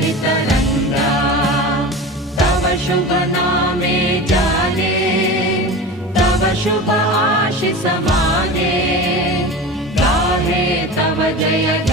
तरङ्गा तव शुभ नामे जाने तव शुभ आशीष माने गाहे तव जय